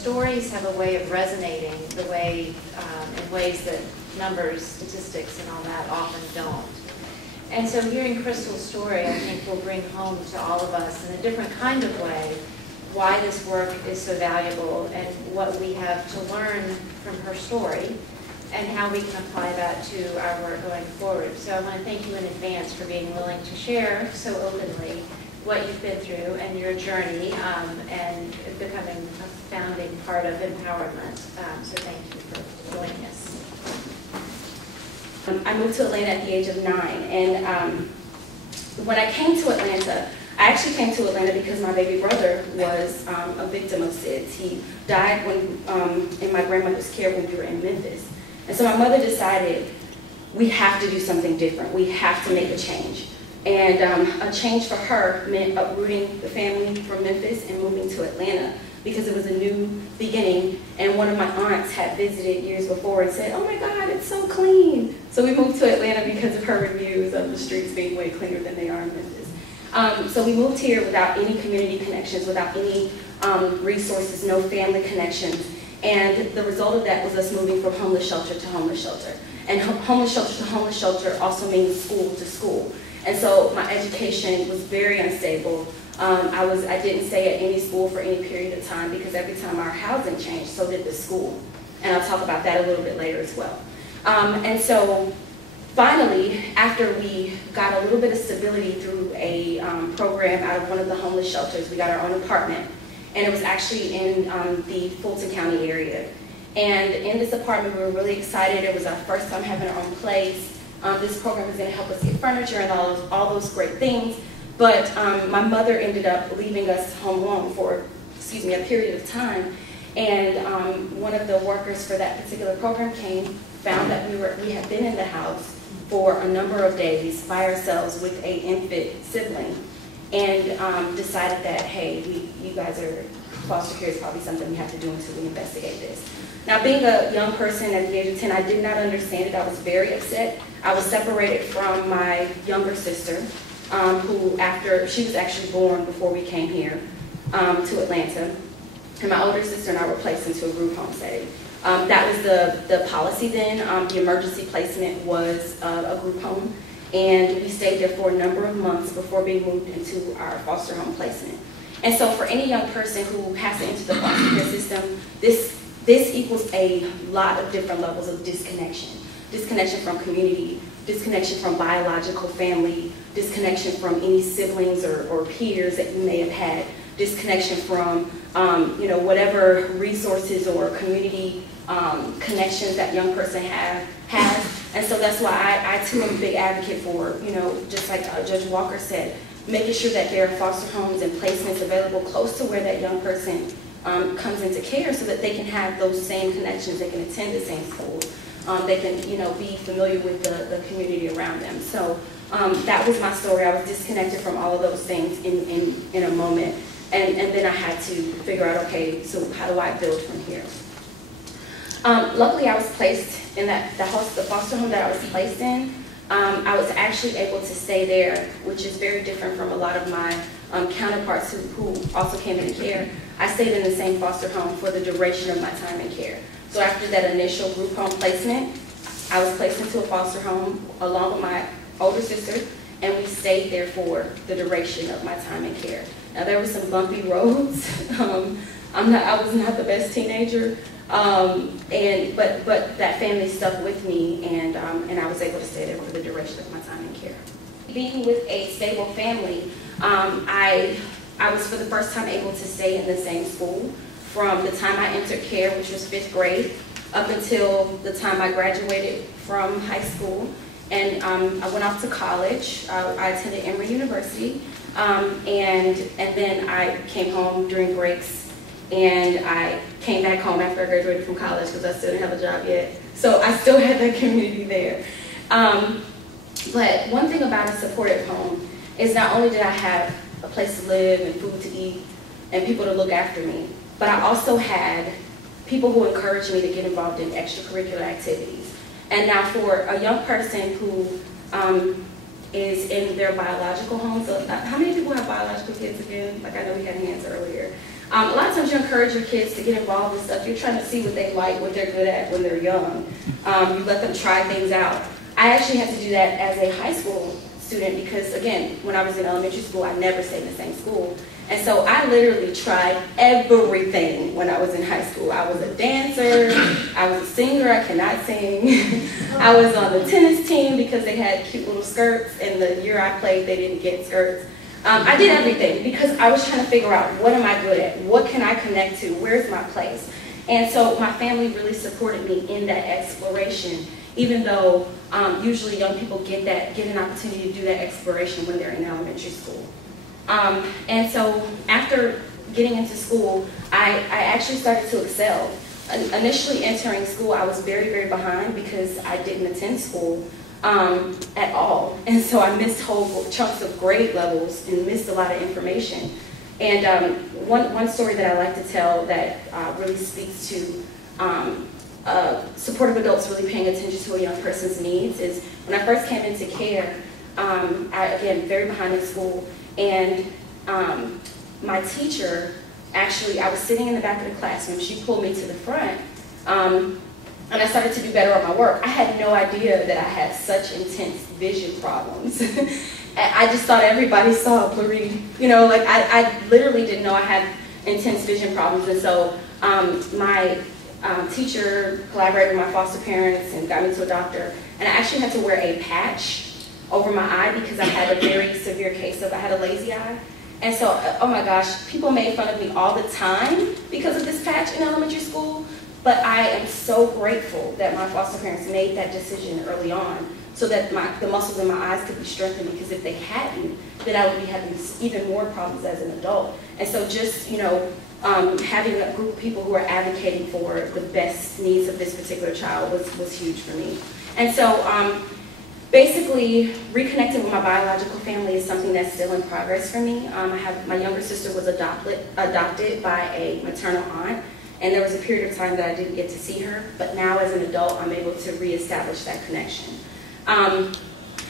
Stories have a way of resonating the way, in ways that numbers, statistics, and all that often don't. And so hearing Crystal's story, I think, will bring home to all of us in a different kind of way why this work is so valuable and what we have to learn from her story and how we can apply that to our work going forward. So I want to thank you in advance for being willing to share so openly what you've been through and your journey and becoming a founding part of empowerment. So thank you for joining us. I moved to Atlanta at the age of 9, and when I came to Atlanta, I actually came to Atlanta because my baby brother was a victim of SIDS. He died in my grandmother's care when we were in Memphis. And so my mother decided, we have to do something different. We have to make a change. And a change for her meant uprooting the family from Memphis and moving to Atlanta because it was a new beginning. And one of my aunts had visited years before and said, oh my God, it's so clean. So we moved to Atlanta because of her reviews of the streets being way cleaner than they are in Memphis. So we moved here without any community connections, without any resources, no family connections. And the result of that was us moving from homeless shelter to homeless shelter. And homeless shelter to homeless shelter also means school to school. And so my education was very unstable. I didn't stay at any school for any period of time because every time our housing changed, so did the school. And I'll talk about that a little bit later as well. And so finally, after we got a little bit of stability through a program out of one of the homeless shelters, we got our own apartment. And it was actually in the Fulton County area. And in this apartment, we were really excited. It was our first time having our own place. This program was going to help us get furniture and all those great things. But my mother ended up leaving us home alone for, a period of time. And one of the workers for that particular program came, found that we had been in the house for a number of days by ourselves with an infant sibling, and decided that, hey, you guys are, foster care is probably something we have to do until we investigate this. Now, being a young person at the age of 10, I did not understand it. I was very upset. I was separated from my younger sister, who she was actually born before we came here to Atlanta. And my older sister and I were placed into a group home setting. That was the policy then. The emergency placement was a group home. And we stayed there for a number of months before being moved into our foster home placement. And so for any young person who has to enter the foster care system, this equals a lot of different levels of disconnection. Disconnection from community, disconnection from biological family, disconnection from any siblings or peers that you may have had, disconnection from whatever resources or community connections that young person has. And so that's why I too am a big advocate for, just like Judge Walker said, making sure that there are foster homes and placements available close to where that young person comes into care so that they can have those same connections, they can attend the same school, they can be familiar with the community around them. So that was my story. I was disconnected from all of those things in a moment, and then I had to figure out, okay, so how do I build from here? Luckily, I was placed in the foster home that I was placed in. I was actually able to stay there, which is very different from a lot of my counterparts who also came into care. I stayed in the same foster home for the duration of my time in care. So after that initial group home placement, I was placed into a foster home along with my older sister, and we stayed there for the duration of my time in care. Now there were some bumpy roads. I was not the best teenager, but that family stuck with me, and I was able to stay there for the duration of my time in care. Being with a stable family, I was for the first time able to stay in the same school from the time I entered care, which was 5th grade, up until the time I graduated from high school. And I went off to college. I attended Emory University, and then I came home during breaks, and I came back home after I graduated from college because I still didn't have a job yet. So I still had that community there. But one thing about a supportive home is not only did I have a place to live and food to eat and people to look after me, but I also had people who encouraged me to get involved in extracurricular activities. And now for a young person who is in their biological home, so how many people have biological kids again? Like I know we had hands earlier. A lot of times you encourage your kids to get involved in stuff. You're trying to see what they like, what they're good at when they're young. You let them try things out. I actually had to do that as a high school student because, again, when I was in elementary school, I never stayed in the same school. And so I literally tried everything when I was in high school. I was a dancer, I was a singer, I cannot sing. I was on the tennis team because they had cute little skirts, and the year I played, they didn't get skirts. I did everything because I was trying to figure out, what am I good at? What can I connect to? Where's my place? And so my family really supported me in that exploration, even though usually young people get an opportunity to do that exploration when they're in elementary school. And so after getting into school, I actually started to excel. Initially entering school, I was very, very behind because I didn't attend school at all. And so I missed whole chunks of grade levels and missed a lot of information. And one story that I like to tell that really speaks to supportive adults really paying attention to a young person's needs is when I first came into care, again, very behind in school. And my teacher, actually, I was sitting in the back of the classroom. She pulled me to the front, and I started to do better on my work. I had no idea that I had such intense vision problems. I just thought everybody saw blurry, like I literally didn't know I had intense vision problems. And so my teacher collaborated with my foster parents and got me to a doctor. And I actually had to wear a patch over my eye because I had a very severe case of, I had a lazy eye. And so, oh my gosh, people made fun of me all the time because of this patch in elementary school, but I am so grateful that my foster parents made that decision early on so that the muscles in my eyes could be strengthened, because if they hadn't, then I would be having even more problems as an adult. And so just, having a group of people who are advocating for the best needs of this particular child was huge for me. And so, basically, reconnecting with my biological family is something that's still in progress for me. My younger sister was adopted by a maternal aunt, and there was a period of time that I didn't get to see her, but now as an adult, I'm able to reestablish that connection. And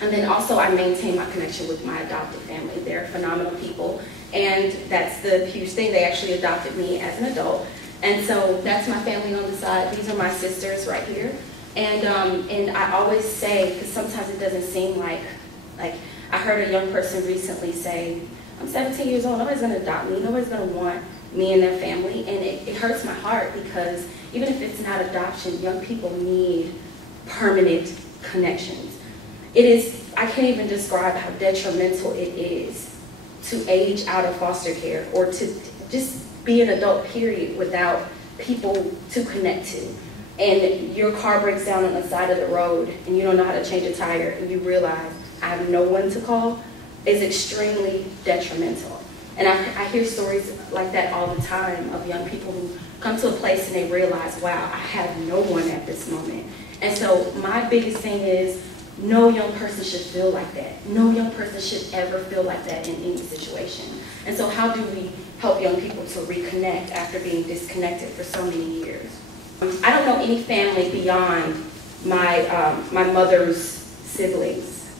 then also I maintain my connection with my adopted family. They're phenomenal people, and that's the huge thing. They actually adopted me as an adult, and so that's my family on the side. These are my sisters right here. And I always say, because sometimes it doesn't seem like I heard a young person recently say, I'm 17 years old, nobody's going to adopt me, nobody's going to want me and their family, and it hurts my heart because even if it's not adoption, young people need permanent connections. I can't even describe how detrimental it is to age out of foster care or to just be an adult, period, without people to connect to. And your car breaks down on the side of the road and you don't know how to change a tire and you realize I have no one to call, is extremely detrimental. And I hear stories like that all the time of young people who come to a place and they realize, wow, I have no one at this moment. And so my biggest thing is no young person should feel like that. No young person should ever feel like that in any situation. And so how do we help young people to reconnect after being disconnected for so many years? I don't know any family beyond my mother's siblings.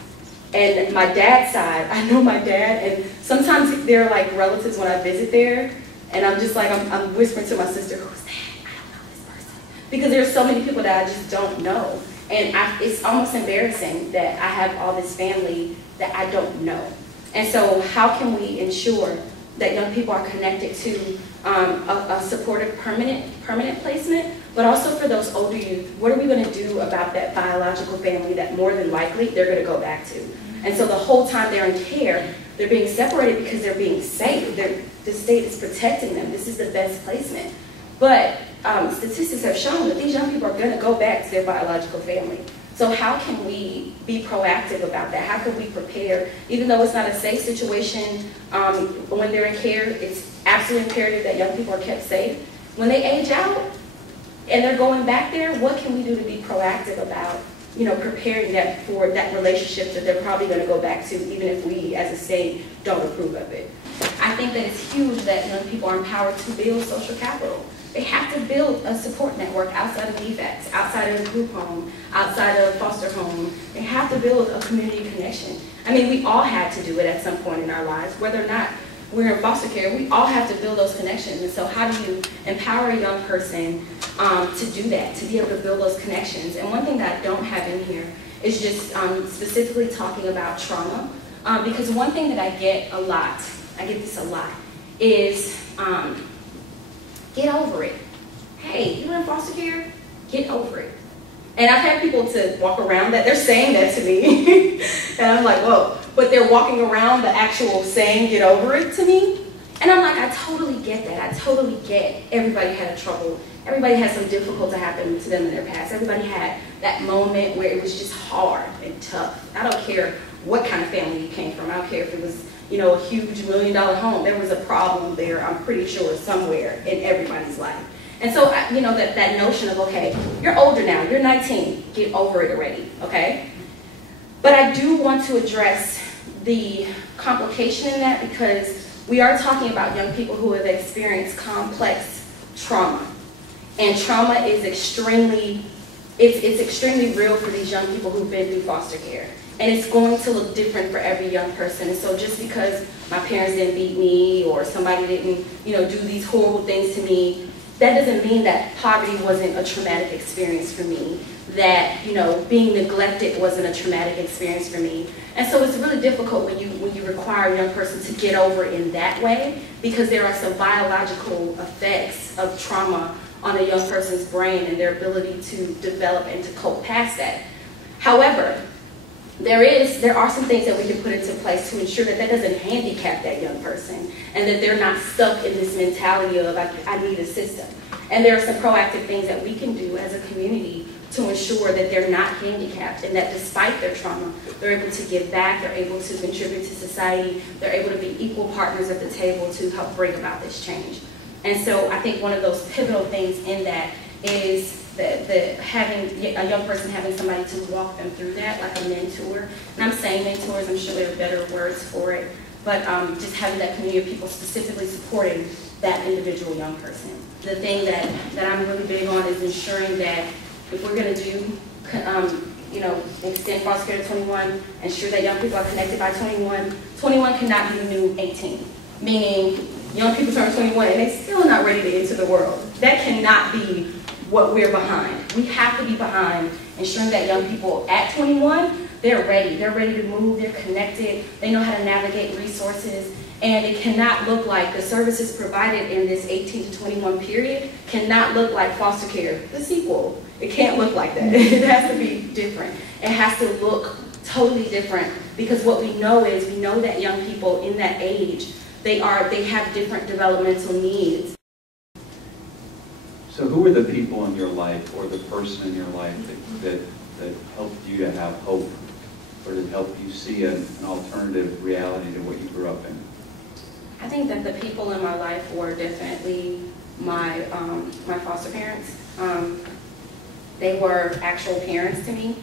And my dad's side, I know my dad, and sometimes they're like relatives when I visit there, and I'm just like, I'm whispering to my sister, who's that? I don't know this person. Because there's so many people that I just don't know. And it's almost embarrassing that I have all this family that I don't know. And so how can we ensure that young people are connected to a supportive permanent placement, but also for those older youth, what are we going to do about that biological family that more than likely they're going to go back to? And so the whole time they're in care, they're being separated because they're being safe. The state is protecting them. This is the best placement. But statistics have shown that these young people are going to go back to their biological family. So how can we be proactive about that? How can we prepare? Even though it's not a safe situation when they're in care, it's absolutely imperative that young people are kept safe. When they age out and they're going back there, what can we do to be proactive about, preparing them for that relationship that they're probably going to go back to, even if we as a state don't approve of it? I think that it's huge that young people are empowered to build social capital. They have to build a support network outside of DFACS, outside of the group home, outside of foster home. They have to build a community connection. I mean, we all had to do it at some point in our lives, whether or not we're in foster care, we all have to build those connections. And so how do you empower a young person to do that, to be able to build those connections? And one thing that I don't have in here is just specifically talking about trauma, because one thing that I get a lot, I get this a lot, is get over it. Hey, you're in foster care? Get over it. And I've had people to walk around that, they're saying that to me, and I'm like, whoa, but they're walking around the actual saying get over it to me, and I'm like, I totally get that. I totally get everybody had trouble. Everybody had some difficult to happen to them in their past. Everybody had that moment where it was just hard and tough. I don't care what kind of family you came from. I don't care if it was, you know, a huge $1 million home. There was a problem there, I'm pretty sure, somewhere in everybody's life. And so, you know, that notion of, okay, you're older now, you're 19, get over it already, okay? But I do want to address the complication in that, because we are talking about young people who have experienced complex trauma. And trauma is extremely real for these young people who've been through foster care. And it's going to look different for every young person. And so just because my parents didn't beat me, or somebody didn't, you know, do these horrible things to me, that doesn't mean that poverty wasn't a traumatic experience for me, that, you know, being neglected wasn't a traumatic experience for me. And so it's really difficult when you require a young person to get over it in that way, because there are some biological effects of trauma on a young person's brain and their ability to develop and to cope past that. However, there are some things that we can put into place to ensure that that doesn't handicap that young person, and that they're not stuck in this mentality of, I need a system. And there are some proactive things that we can do as a community to ensure that they're not handicapped, and that despite their trauma, they're able to give back, they're able to contribute to society, they're able to be equal partners at the table to help bring about this change. And so I think one of those pivotal things in that is having a young person having somebody to walk them through that, like a mentor. And I'm saying mentors, I'm sure there are better words for it, but just having that community of people specifically supporting that individual young person. The thing that I'm really big on is ensuring that if we're going to do, you know, extend foster care to 21, ensure that young people are connected by 21. 21 cannot be the new 18, meaning young people turn 21 and they're still not ready to enter the world. That cannot be what we're behind. We have to be behind ensuring that young people at 21, they're ready. They're ready to move, they're connected, they know how to navigate resources, and it cannot look like the services provided in this 18 to 21 period cannot look like foster care, the sequel. It can't look like that. It has to be different. It has to look totally different, because what we know is, we know that young people in that age, they have different developmental needs. So who are the people in your life, or the person in your life that helped you to have hope, or that helped you see an alternative reality to what you grew up in? I think that the people in my life were definitely my foster parents. They were actual parents to me.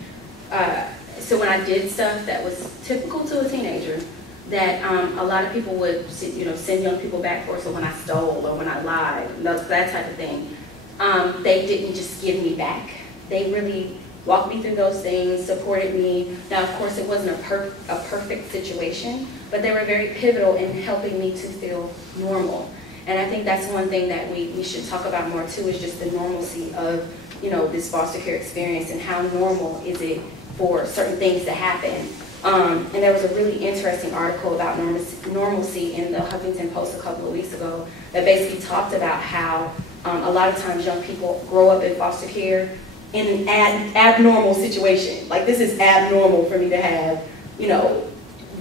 So when I did stuff that was typical to a teenager, that a lot of people would, you know, send young people back for. So when I stole or when I lied, that type of thing, they didn't just give me back. They really walked me through those things, supported me. Now, of course, it wasn't a perfect situation, but they were very pivotal in helping me to feel normal. And I think that's one thing that we should talk about more too, is just the normalcy of, you know, this foster care experience, and how normal is it for certain things to happen. And there was a really interesting article about normalcy in the Huffington Post a couple of weeks ago that basically talked about how a lot of times young people grow up in foster care in an abnormal situation. Like, this is abnormal for me to have, you know,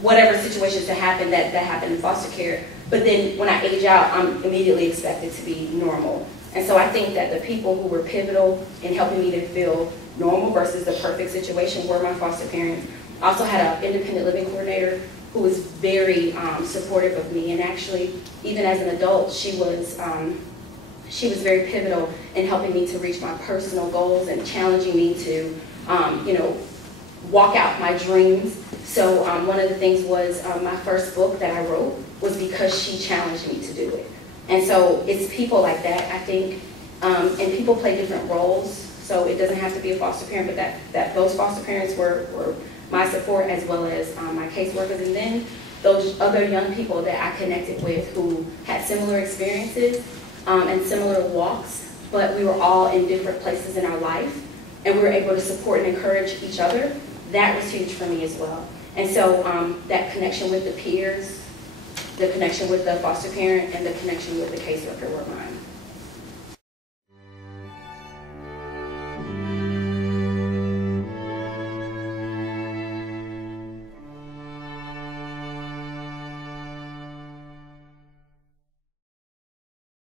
whatever situations that happen in foster care. But then when I age out, I'm immediately expected to be normal. And so I think that the people who were pivotal in helping me to feel normal versus the perfect situation were my foster parents. I also had an independent living coordinator who was very supportive of me, and actually, even as an adult, she was very pivotal in helping me to reach my personal goals and challenging me to, you know, walk out my dreams. So one of the things was my first book that I wrote was because she challenged me to do it. And so it's people like that, I think, and people play different roles. So it doesn't have to be a foster parent, but that those foster parents were my support, as well as my caseworkers. And then those other young people that I connected with who had similar experiences and similar walks, but we were all in different places in our life, and we were able to support and encourage each other. That was huge for me as well. And so that connection with the peers, the connection with the foster parent, and the connection with the caseworker were mine.